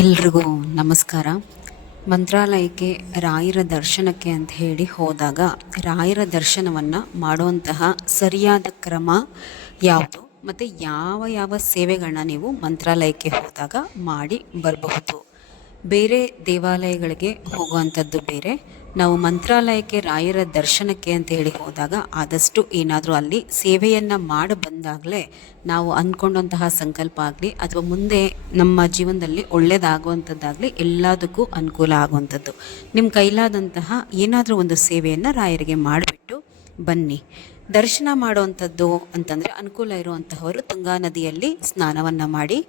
ಎಲ್ರಿಗೂ ನಮಸ್ಕಾರ. ಮಂತ್ರಾಲಯಕ್ಕೆ ರಾಯರ ದರ್ಶನಕ್ಕೆ ಅಂತ ಹೇಳಿ ಹೋದಾಗ ರಾಯರ ದರ್ಶನವನ್ನು ಮಾಡುವಂತಹ ಸರಿಯಾದ ಕ್ರಮ ಯಾವುದು ಮತ್ತು ಯಾವ ಯಾವ ಸೇವೆಗಳನ್ನ ನೀವು ಮಂತ್ರಾಲಯಕ್ಕೆ ಹೋದಾಗ ಮಾಡಿ ಬರಬಹುದು. ಬೇರೆ ದೇವಾಲಯಗಳಿಗೆ ಹೋಗುವಂಥದ್ದು ಬೇರೆ, ನಾವು ಮಂತ್ರಾಲಯಕ್ಕೆ ರಾಯರ ದರ್ಶನಕ್ಕೆ ಅಂತ ಹೇಳಿ ಹೋದಾಗ ಆದಷ್ಟು ಏನಾದರೂ ಅಲ್ಲಿ ಸೇವೆಯನ್ನು ಮಾಡಿ ಬಂದಾಗಲೇ ನಾವು ಅಂದ್ಕೊಂಡಂತಹ ಸಂಕಲ್ಪ ಆಗಲಿ ಅಥವಾ ಮುಂದೆ ನಮ್ಮ ಜೀವನದಲ್ಲಿ ಒಳ್ಳೆಯದಾಗುವಂಥದ್ದಾಗಲಿ ಎಲ್ಲದಕ್ಕೂ ಅನುಕೂಲ ಆಗುವಂಥದ್ದು. ನಿಮ್ಮ ಕೈಲಾದಂತಹ ಏನಾದರೂ ಒಂದು ಸೇವೆಯನ್ನು ರಾಯರಿಗೆ ಮಾಡಿಬಿಟ್ಟು ಬನ್ನಿ. ದರ್ಶನ ಮಾಡುವಂಥದ್ದು ಅಂತಂದರೆ ಅನುಕೂಲ ಇರುವಂತಹವರು ತುಂಗಾ ನದಿಯಲ್ಲಿ ಸ್ನಾನವನ್ನು ಮಾಡಿ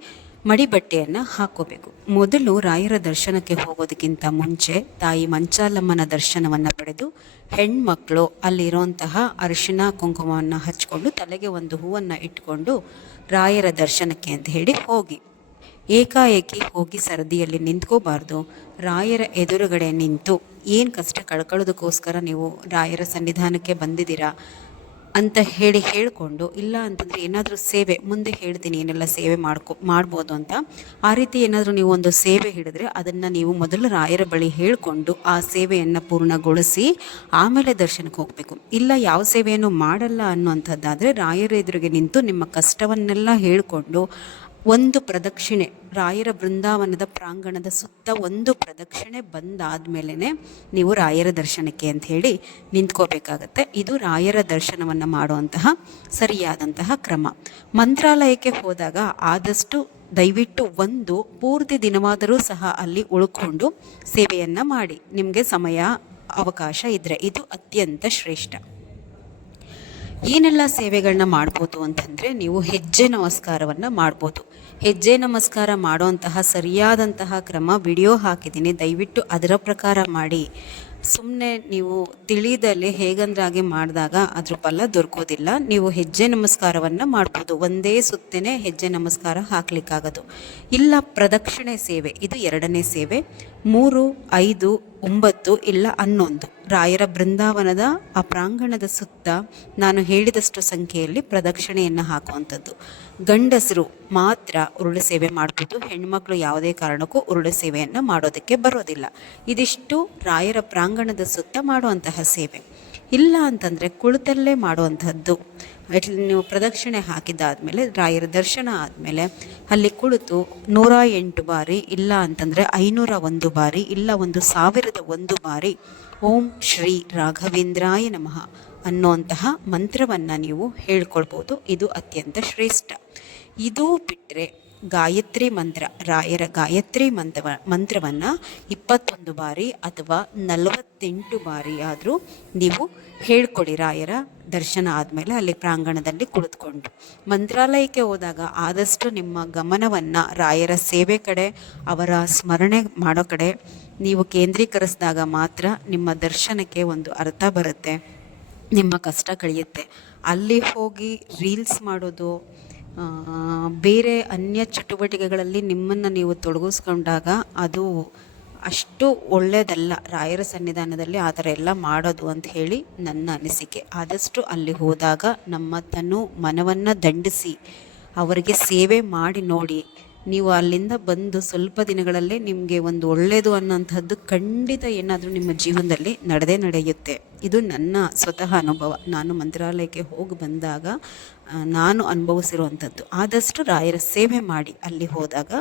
ಮಡಿ ಬಟ್ಟೆಯನ್ನು ಹಾಕ್ಕೋಬೇಕು. ಮೊದಲು ರಾಯರ ದರ್ಶನಕ್ಕೆ ಹೋಗೋದಕ್ಕಿಂತ ಮುಂಚೆ ತಾಯಿ ಮಂಚಾಲಮ್ಮನ ದರ್ಶನವನ್ನು ಪಡೆದು ಹೆಣ್ಮಕ್ಳು ಅಲ್ಲಿರುವಂತಹ ಅರಿಶಿನ ಕುಂಕುಮವನ್ನು ಹಚ್ಕೊಂಡು ತಲೆಗೆ ಒಂದು ಹೂವನ್ನು ಇಟ್ಕೊಂಡು ರಾಯರ ದರ್ಶನಕ್ಕೆ ಅಂತ ಹೇಳಿ ಹೋಗಿ. ಏಕಾಏಕಿ ಹೋಗಿ ಸರದಿಯಲ್ಲಿ ನಿಂತ್ಕೋಬಾರ್ದು. ರಾಯರ ಎದುರುಗಡೆ ನಿಂತು ಏನು ಕಷ್ಟ ಕಳ್ಕೊಳ್ಳೋದಕ್ಕೋಸ್ಕರ ನೀವು ರಾಯರ ಸನ್ನಿಧಾನಕ್ಕೆ ಬಂದಿದ್ದೀರಾ ಅಂತ ಹೇಳಿಕೊಂಡು, ಇಲ್ಲ ಅಂತಂದರೆ ಏನಾದರೂ ಸೇವೆ ಮುಂದೆ ಹೇಳ್ತೀನಿ ಏನೆಲ್ಲ ಸೇವೆ ಮಾಡ್ಬೋದು ಅಂತ, ಆ ರೀತಿ ಏನಾದರೂ ನೀವು ಒಂದು ಸೇವೆ ಹಿಡಿದ್ರೆ ಅದನ್ನು ನೀವು ಮೊದಲು ರಾಯರ ಬಳಿ ಹೇಳಿಕೊಂಡು ಆ ಸೇವೆಯನ್ನು ಪೂರ್ಣಗೊಳಿಸಿ ಆಮೇಲೆ ದರ್ಶನಕ್ಕೆ ಹೋಗಬೇಕು. ಇಲ್ಲ ಯಾವ ಸೇವೆಯನ್ನು ಮಾಡಲ್ಲ ಅನ್ನುವಂಥದ್ದಾದರೆ ರಾಯರ ಎದುರಿಗೆ ನಿಂತು ನಿಮ್ಮ ಕಷ್ಟವನ್ನೆಲ್ಲ ಹೇಳಿಕೊಂಡು ಒಂದು ಪ್ರದಕ್ಷಿಣೆ ರಾಯರ ಬೃಂದಾವನದ ಪ್ರಾಂಗಣದ ಸುತ್ತ ಒಂದು ಪ್ರದಕ್ಷಿಣೆ ಬಂದಾದಮೇಲೆ ನೀವು ರಾಯರ ದರ್ಶನಕ್ಕೆ ಅಂತ ಹೇಳಿ ನಿಂತ್ಕೋಬೇಕಾಗತ್ತೆ. ಇದು ರಾಯರ ದರ್ಶನವನ್ನು ಮಾಡುವಂತಹ ಸರಿಯಾದಂತಹ ಕ್ರಮ. ಮಂತ್ರಾಲಯಕ್ಕೆ ಹೋದಾಗ ಆದಷ್ಟು ದಯವಿಟ್ಟು ಒಂದು ಪೂರ್ತಿ ದಿನವಾದರೂ ಸಹ ಅಲ್ಲಿ ಉಳ್ಕೊಂಡು ಸೇವೆಯನ್ನು ಮಾಡಿ, ನಿಮಗೆ ಸಮಯ ಅವಕಾಶ ಇದ್ದರೆ ಇದು ಅತ್ಯಂತ ಶ್ರೇಷ್ಠ. ಏನೆಲ್ಲ ಸೇವೆಗಳನ್ನ ಮಾಡ್ಬೋದು ಅಂತಂದರೆ, ನೀವು ಹೆಜ್ಜೆ ನಮಸ್ಕಾರವನ್ನು ಮಾಡ್ಬೋದು. ಹೆಜ್ಜೆ ನಮಸ್ಕಾರ ಮಾಡುವಂತಹ ಸರಿಯಾದಂತಹ ಕ್ರಮ ವಿಡಿಯೋ ಹಾಕಿದ್ದೀನಿ, ದಯವಿಟ್ಟು ಅದರ ಪ್ರಕಾರ ಮಾಡಿ. ಸುಮ್ಮನೆ ನೀವು ತಿಳಿದಲ್ಲಿ ಹೇಗಂದ್ರೆ ಹಾಗೆ ಮಾಡಿದಾಗ ಅದ್ರ ಫಲ ದೊರಕೋದಿಲ್ಲ. ನೀವು ಹೆಜ್ಜೆ ನಮಸ್ಕಾರವನ್ನು ಮಾಡ್ಬೋದು, ಒಂದೇ ಸುತ್ತನೇ ಹೆಜ್ಜೆ ನಮಸ್ಕಾರ ಹಾಕ್ಲಿಕ್ಕಾಗೋದು. ಇಲ್ಲ ಪ್ರದಕ್ಷಿಣೆ ಸೇವೆ, ಇದು ಎರಡನೇ ಸೇವೆ. 3, 5, 9 ಇಲ್ಲ 11 ರಾಯರ ಬೃಂದಾವನದ ಆ ಪ್ರಾಂಗಣದ ಸುತ್ತ ನಾನು ಹೇಳಿದಷ್ಟು ಸಂಖ್ಯೆಯಲ್ಲಿ ಪ್ರದಕ್ಷಿಣೆಯನ್ನು ಹಾಕುವಂಥದ್ದು. ಗಂಡಸರು ಮಾತ್ರ ಉರುಳು ಸೇವೆ ಮಾಡ್ಬೋದು, ಹೆಣ್ಮಕ್ಳು ಯಾವುದೇ ಕಾರಣಕ್ಕೂ ಉರುಳು ಸೇವೆಯನ್ನು ಮಾಡೋದಕ್ಕೆ ಬರೋದಿಲ್ಲ. ಇದಿಷ್ಟು ರಾಯರ ಪ್ರಾಂಗಣದ ಸುತ್ತ ಮಾಡುವಂತಹ ಸೇವೆ. ಇಲ್ಲ ಅಂತಂದರೆ ಕುಳಿತಲ್ಲೇ ಮಾಡುವಂಥದ್ದು. ನೀವು ಪ್ರದಕ್ಷಿಣೆ ಹಾಕಿದ್ದಾದಮೇಲೆ ರಾಯರ ದರ್ಶನ ಆದಮೇಲೆ ಅಲ್ಲಿ ಕುಳಿತು 108 ಬಾರಿ, ಇಲ್ಲ ಅಂತಂದರೆ 501 ಬಾರಿ, ಇಲ್ಲ 1001 ಬಾರಿ ಓಂ ಶ್ರೀ ರಾಘವೇಂದ್ರಾಯ ನಮಃ ಅನ್ನುವಂತಹ ಮಂತ್ರವನ್ನು ನೀವು ಹೇಳ್ಕೊಳ್ಬೋದು. ಇದು ಅತ್ಯಂತ ಶ್ರೇಷ್ಠ. ಇದು ಬಿಟ್ಟರೆ ಗಾಯತ್ರಿ ಮಂತ್ರ, ರಾಯರ ಗಾಯತ್ರಿ ಮಂತ್ರವನ್ನು 21 ಬಾರಿ ಅಥವಾ 48 ಬಾರಿ ಆದರೂ ನೀವು ಹೇಳ್ಕೊಡಿ ರಾಯರ ದರ್ಶನ ಆದಮೇಲೆ ಅಲ್ಲಿ ಪ್ರಾಂಗಣದಲ್ಲಿ ಕುಳಿತುಕೊಂಡು. ಮಂತ್ರಾಲಯಕ್ಕೆ ಹೋದಾಗ ಆದಷ್ಟು ನಿಮ್ಮ ಗಮನವನ್ನು ರಾಯರ ಸೇವೆ ಕಡೆ, ಅವರ ಸ್ಮರಣೆ ಮಾಡೋ ಕಡೆ ನೀವು ಕೇಂದ್ರೀಕರಿಸಿದಾಗ ಮಾತ್ರ ನಿಮ್ಮ ದರ್ಶನಕ್ಕೆ ಒಂದು ಅರ್ಥ ಬರುತ್ತೆ, ನಿಮ್ಮ ಕಷ್ಟ ಕಳೆಯುತ್ತೆ. ಅಲ್ಲಿ ಹೋಗಿ ರೀಲ್ಸ್ ಮಾಡೋದು, ಬೇರೆ ಅನ್ಯ ಚಟುವಟಿಕೆಗಳಲ್ಲಿ ನಿಮ್ಮನ್ನು ನೀವು ತೊಡಗಿಸ್ಕೊಂಡಾಗ ಅದು ಅಷ್ಟು ಒಳ್ಳೆಯದಲ್ಲ. ರಾಯರ ಸನ್ನಿಧಾನದಲ್ಲಿ ಆ ಥರ ಎಲ್ಲ ಮಾಡೋದು ಅಂತ ಹೇಳಿ ನನ್ನ ಅನಿಸಿಕೆ. ಆದಷ್ಟು ಅಲ್ಲಿ ಹೋದಾಗ ನಮ್ಮ ಮನವನ್ನು ದಂಡಿಸಿ ಅವರಿಗೆ ಸೇವೆ ಮಾಡಿ ನೋಡಿ. ನೀವು ಅಲ್ಲಿಂದ ಬಂದು ಸ್ವಲ್ಪ ದಿನಗಳಲ್ಲೇ ನಿಮಗೆ ಒಂದು ಒಳ್ಳೆಯದು ಅನ್ನೋಂಥದ್ದು ಖಂಡಿತ ಏನಾದರೂ ನಿಮ್ಮ ಜೀವನದಲ್ಲಿ ನಡೆಯುತ್ತೆ. ಇದು ನನ್ನ ಸ್ವತಃ ಅನುಭವ. ನಾನು ಮಂತ್ರಾಲಯಕ್ಕೆ ಹೋಗಿ ಬಂದಾಗ ನಾನು ಅನುಭವಿಸಿರುವಂಥದ್ದು. ಆದಷ್ಟು ರಾಯರ ಸೇವೆ ಮಾಡಿ ಅಲ್ಲಿ ಹೋದಾಗ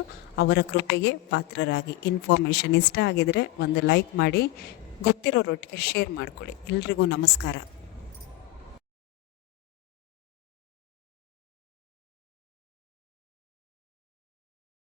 ಅವರ ಕೃಪೆಗೆ ಪಾತ್ರರಾಗಿ. ಇನ್ಫಾರ್ಮೇಷನ್ ಇಷ್ಟ ಆಗಿದರೆ ಒಂದು ಲೈಕ್ ಮಾಡಿ, ಗೊತ್ತಿರೋರೊಟ್ಟಿಗೆ ಶೇರ್ ಮಾಡಿಕೊಳ್ಳಿ. ಎಲ್ರಿಗೂ ನಮಸ್ಕಾರ.